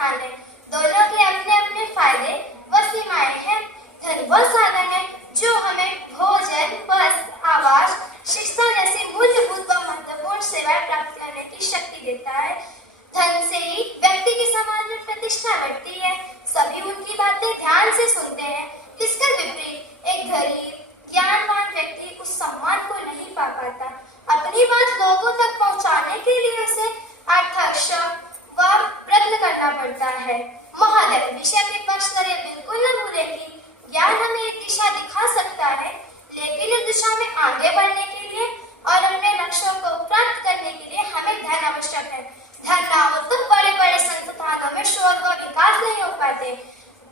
स्थान है। दोनों के अपने अपने फायदे व सीमाएं हैं। धन वह साधन है जो हमें भोजन, वस्त्र, आवास, शिक्षा जैसी मूलभूत व महत्वपूर्ण सेवाएं प्राप्त करने की शक्ति देता है। धन से ही व्यक्ति की समाज में प्रतिष्ठा बढ़ती है। सभी उनकी बातें ध्यान से सुनते हैं। इसके विपरीत एक गरीब ज्ञानवान व्यक्ति उस सम्मान को नहीं पा पाता। अपनी बात लोगों तक पहुंचाने के लिए उसे अथक श्रम व प्रयत्न करना पड़ता है। महोदय, विषय के पक्ष करें बिल्कुल न भूलें कि ज्ञान हमें एक दिशा दिखा सकता है, लेकिन इस दिशा में आगे बढ़ने के लिए और अपने लक्ष्यों को प्राप्त करने के लिए हमें धन आवश्यक है। धन ना हो तो बड़े बड़े संस्थानों में शोध व विकास नहीं हो पाते।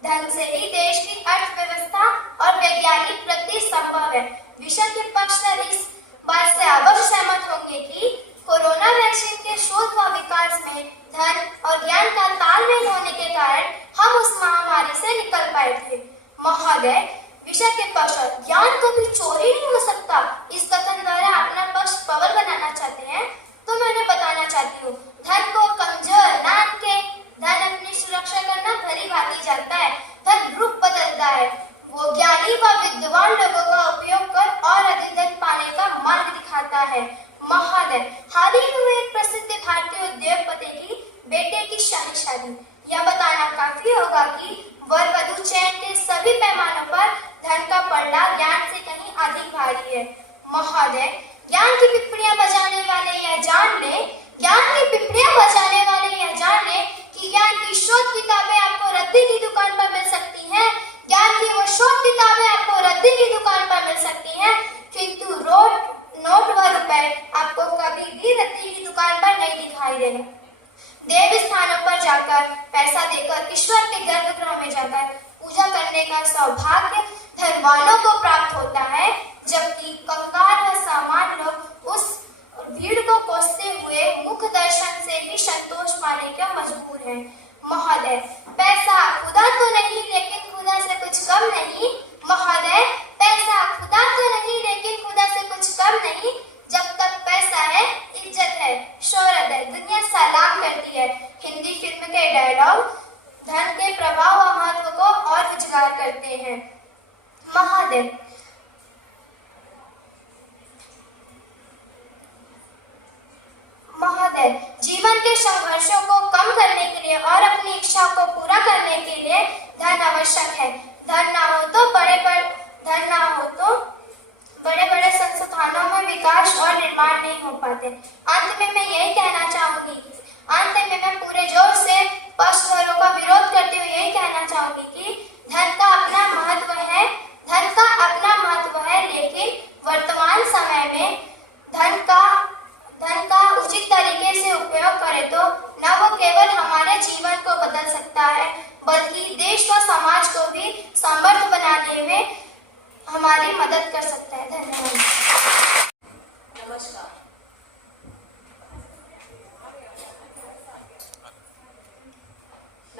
धन से ही देश की अर्थव्यवस्था और वैज्ञानिक प्रगति संभव है। विषय के पक्षधर इस बात से अवश्य सहमत होंगे कि कोरोना वैक्सीन के शोध व विकास में धन और ज्ञान का तालमेल होने के कारण हम उस महामारी से निकल पाए थे। महोदय, विषय के पक्षधर ज्ञान कभी चोरी नहीं हो सकता इस कथन द्वारा अपना पक्ष प्रबल बनाना चाहते हैं, तो मैं उन्हें बताना चाहती हूँ, धन को कमजोर नाम के धन अपनी सुरक्षा करना भली भांति जानता है। धन रूप बदलता है। वो ज्ञानी व विद्वान लोगों का उपयोग कर और अधिक धन पाने का मार्ग दिखाता है। महोदय, हाल ही में एक प्रसिद्ध भारतीय उद्योगपति की बेटे की शादी। यह बताना काफी होगा कि वर वधु चयन के सभी पैमानों पर धन का पलड़ा ज्ञान से कहीं अधिक भारी है। महोदय, ज्ञान की पिपड़ियां बजाने वाले यह जान ले कि ज्ञान की शोध किताबें आपको रद्दी की दुकान पर मिल सकती हैं। ज्ञान की वो शोध किताबें आपको रद्दी की दुकान पर मिल सकती हैं, किंतु नोट व रुपए आपको कभी भी रद्दी की दुकान पर नहीं दिखाई देंगे। देव स्थानों पर जाकर पैसा देकर ईश्वर के गर्भगृह में जाकर पूजा करने का सौभाग्य धनवानों को प्राप्त होता है, जबकि कंगाल व सामान्य लोग उस भीड़ को कोसते हुए मुख दर्शन से ही संतोष पाने के मजबूर हैं। महोदय, पैसा खुदा तो नहीं लेकिन खुदा से कुछ कम नहीं। महोदय, पैसा खुदा तो नहीं लेकिन खुदा से कुछ कम नहीं। जब तक पैसा है, इज्जत है, शोहरत है, दुनिया सलाम करती है। हिंदी फिल्म के डायलॉग धन के प्रभाव व महत्व को और उजागर करते हैं। महोदय, जीवन के संघर्षों को कम करने के लिए और अपनी इच्छाओं को पूरा करने के लिए धन आवश्यक है। धन ना हो तो बड़े बड़े संस्थानों में विकास और निर्माण नहीं हो पाते। अंत में मैं यही कहना चाहूंगी पूरे जोर से पक्षधरों का विरोध करते हुए यही कहना चाहूंगी कि धन का अपना महत्व है, लेकिन वर्तमान समय में धन का उचित तरीके से उपयोग करें तो न वो केवल हमारे जीवन को बदल सकता है, बल्कि देश व समाज को भी समृद्ध बनाने में हमारी मदद कर सकता है। धन्यवाद।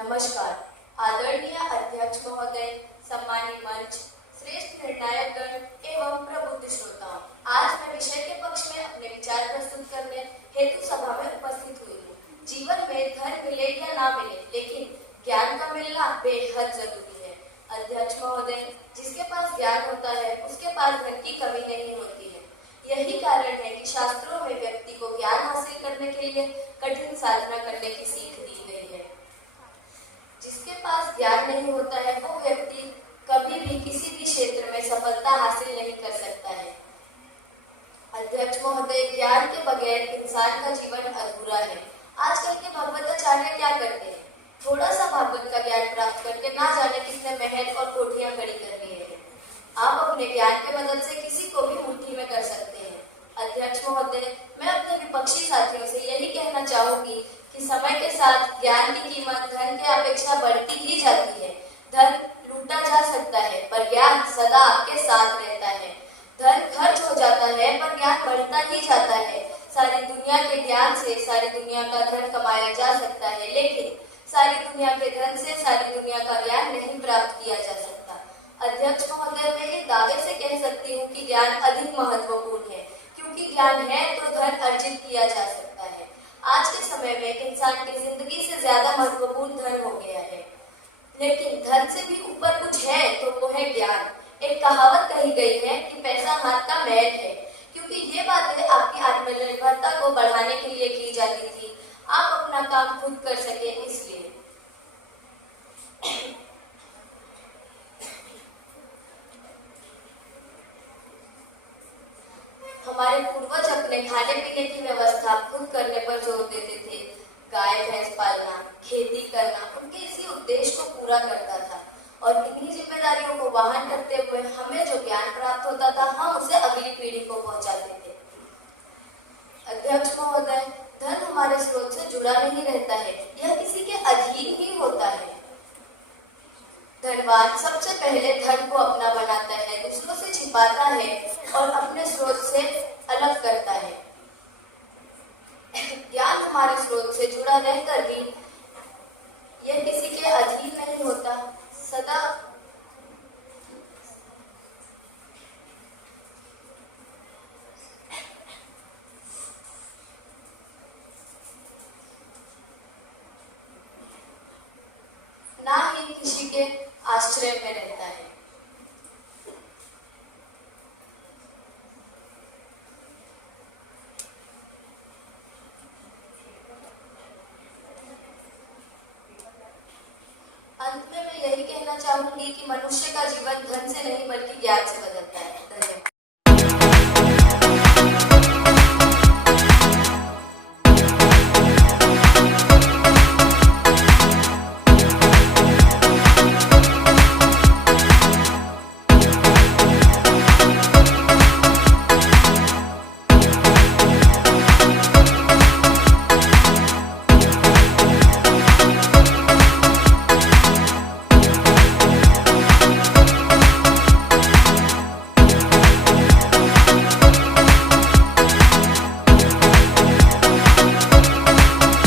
नमस्कार। आदरणीय अध्यक्ष महोदय, सम्मानित मंच, श्रेष्ठ निर्णायक गण एवं प्रबुद्ध श्रोताओं, आज मैं विषय के पक्ष में अपने विचार प्रस्तुत करने हेतु सभा में उपस्थित हुई हूँ। जीवन में धन मिले या ना मिले, लेकिन ज्ञान का मिलना बेहद जरूरी है। अध्यक्ष महोदय, जिसके पास ज्ञान होता है उसके पास धन की कमी नहीं होती है। यही कारण है कि शास्त्रों में व्यक्ति को ज्ञान हासिल करने के लिए कठिन साधना करने की सीख दी गई है। जिसके पास ज्ञान नहीं होता है वो व्यक्ति कभी भी किसी भी क्षेत्र में सफलता हासिल नहीं कर सकता है। अध्यक्ष महोदय, ज्ञान के बगैर इंसान का जीवन अधूरा है। आजकल के भागवताचार्य क्या करते हैं? थोड़ा सा भागवत का ज्ञान प्राप्त करके ना जाने कितने महल और कोठियां खड़ी कर लिए हैं। आप अपने ज्ञान के मदद से किसी को भी मुट्ठी में कर सकते हैं। अध्यक्ष महोदय, मैं अपने विपक्षी साथियों से यही कहना चाहूंगी कि समय के साथ ज्ञान की कीमत धन के अपेक्षा बढ़ती ही जाती है। धन लूटा जा सकता है पर ज्ञान सदा आपके साथ रहता है। धन खर्च हो जाता है पर ज्ञान बढ़ता ही जाता है। सारी दुनिया के ज्ञान से सारी दुनिया का धन कमाया जा सकता है, लेकिन सारी दुनिया के धन से सारी दुनिया का ज्ञान नहीं प्राप्त किया जा सकता। अध्यक्ष महोदय, मैं ये दावे से कह सकती हूँ कि ज्ञान अधिक महत्वपूर्ण है, क्योंकि ज्ञान है तो धन अर्जित किया जा सकता है। आज के समय में इंसान की जिंदगी से ज्यादा महत्वपूर्ण धन लेकिन धन से भी ऊपर कुछ है तो वो है ज्ञान। एक कहावत कही गई है कि पैसा हाथ का मैल है, क्योंकि ये बातें आपकी आत्मनिर्भरता को बढ़ाने के लिए की जाती थी। आप अपना काम खुद कर सके इसलिए। हमारे पूर्वज अपने खाने पीने की व्यवस्था खुद करने पर जोर देते थे। गाय भैंस पालना, खेती करना उनके इसी उद्देश्य को पूरा करता था, और इन्हीं जिम्मेदारियों को वहन करते हुए हमें जो ज्ञान प्राप्त होता था हम उसे अगली पीढ़ी को पहुंचाते थे। अध्यक्ष महोदय, धन हमारे स्रोत से जुड़ा नहीं रहता है, यह किसी के अधीन ही होता है। धनवान सबसे पहले धन को अपना बनाता है, दूसरों से छिपाता है और अपने स्रोत से अलग करता है। ज्ञान हमारे स्रोत से जुड़ा रहकर भी यह किसी के अधीन नहीं होता, सदा ना ही किसी के आश्रय में रहता है। अंत में मैं यही कहना चाहूंगी कि मनुष्य का जीवन धन से नहीं बल्कि ज्ञान से बदलता है।